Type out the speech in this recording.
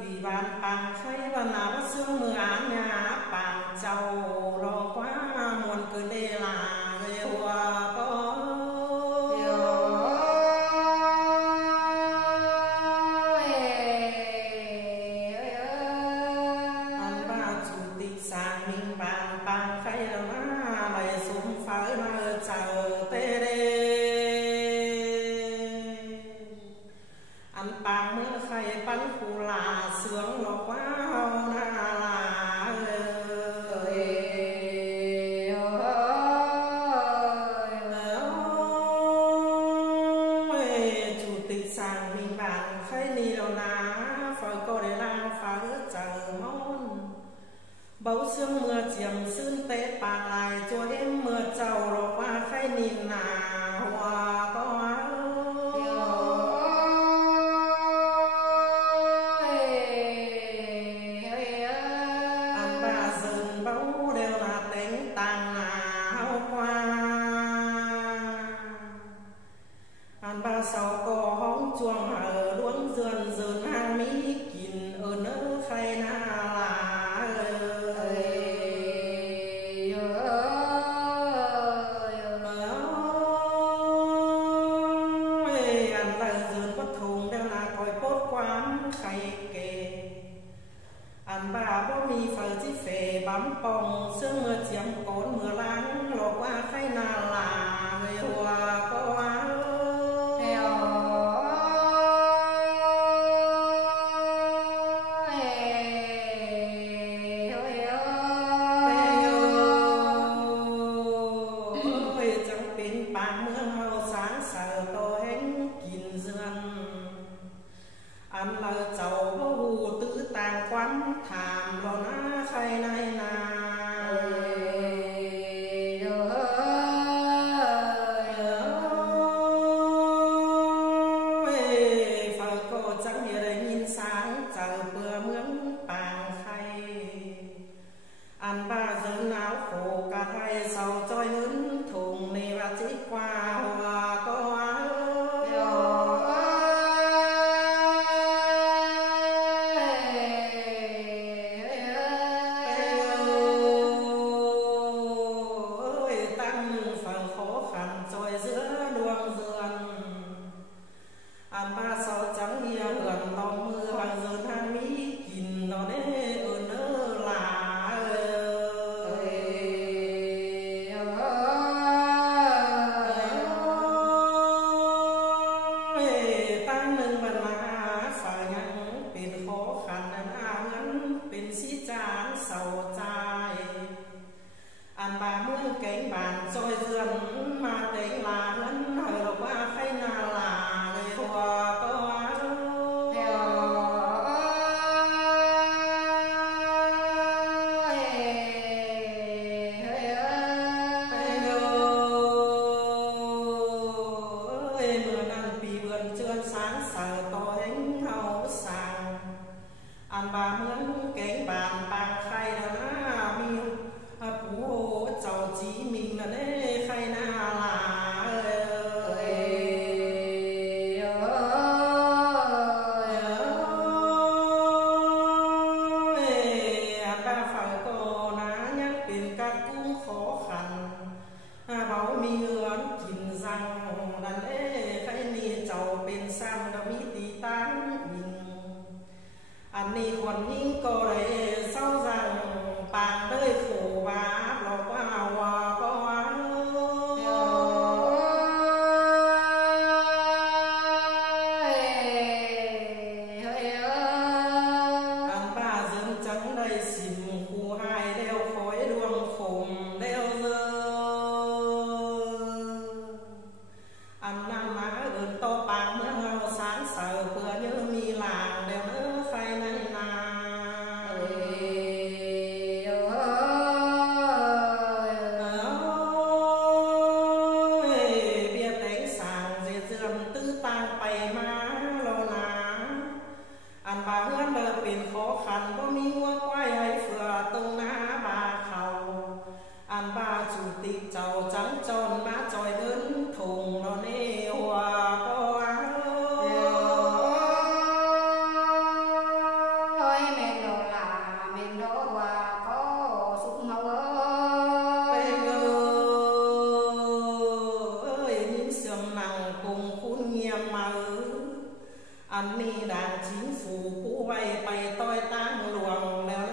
vì bàn bằng khay và nào bắt xương mưa án nhà bằng châu lo quá muôn cứ đây là người hòa có anh ba chủ tịch sang mình bàn bằng khay là má lại xuống phải mà chờ tê đê anh bằng mưa khay bắn khu là sướng lo quá hông sang mình bạn khai ni đâu ná phải có để lang phá chờ món bầu sương mưa chiếm sương tết bà lại cho em mưa trầu rồi qua khai ni nà hoa có anh bà dừng bầu đều là tính tàng nào qua anh bà sau có hóng chuông ở luống dườn dườn hang mỹ kín ở nơi khai na là anh là dườn bất thùng đều là còi bốt quán khay kề anh bà bố mi phở chỉ phê bám bông sương mưa chiếm cốn mưa láng lọ qua khai na là người hòa có anh là cháu vô hù tứ tàng quán thảm lo ná khay này nà phở cô chẳng nhớ để nhìn sáng chờ bữa mướn bàng khay anh ba dân áo khổ cả thay sau trôi hứng thùng nề và chỉ qua hòa có anh ba sao trắng bia gần lòng mưa hàng dần hàng mỹ kín nó đế ở nơ là tăng nâng bần là phải nhắnเป็นkhó khăn nên ngắnเป็นsĩ tráng sầu trai anh ba mướn cánh bàn trôi dườn mà tính là ngắn hờ qua khay na là anh ba mướn cánh bàn bằng khay đó na miu phú hộ cháu chí mình là đấy khay na là anh ba phải có ná nhắc tiền các cũng khó khăn bảo mi hứa kín răng đàn đấy khay ni cháu bên sang đã mi tí tán anh đi còn những cô đấy sau rằng bàn đời khổ và lo qua hòa có anh ba dân trắng đây xìm khu hai đeo khói đường khủng đeo dơ anh nam má gần to bằng mưa sáng sờ vừa như mi làng đeo nữa khay này anh bà hứa đỡเป็นkhó khăn có mi hoa quay hay phừa tông ná bà khẩu anh bà chủ tịch cháu trắng tròn má tròi lớn thùng nó nê hòa có นี่ด่านchính phủผู้ไว้ไปต้อยตั้งหลวงแล้ว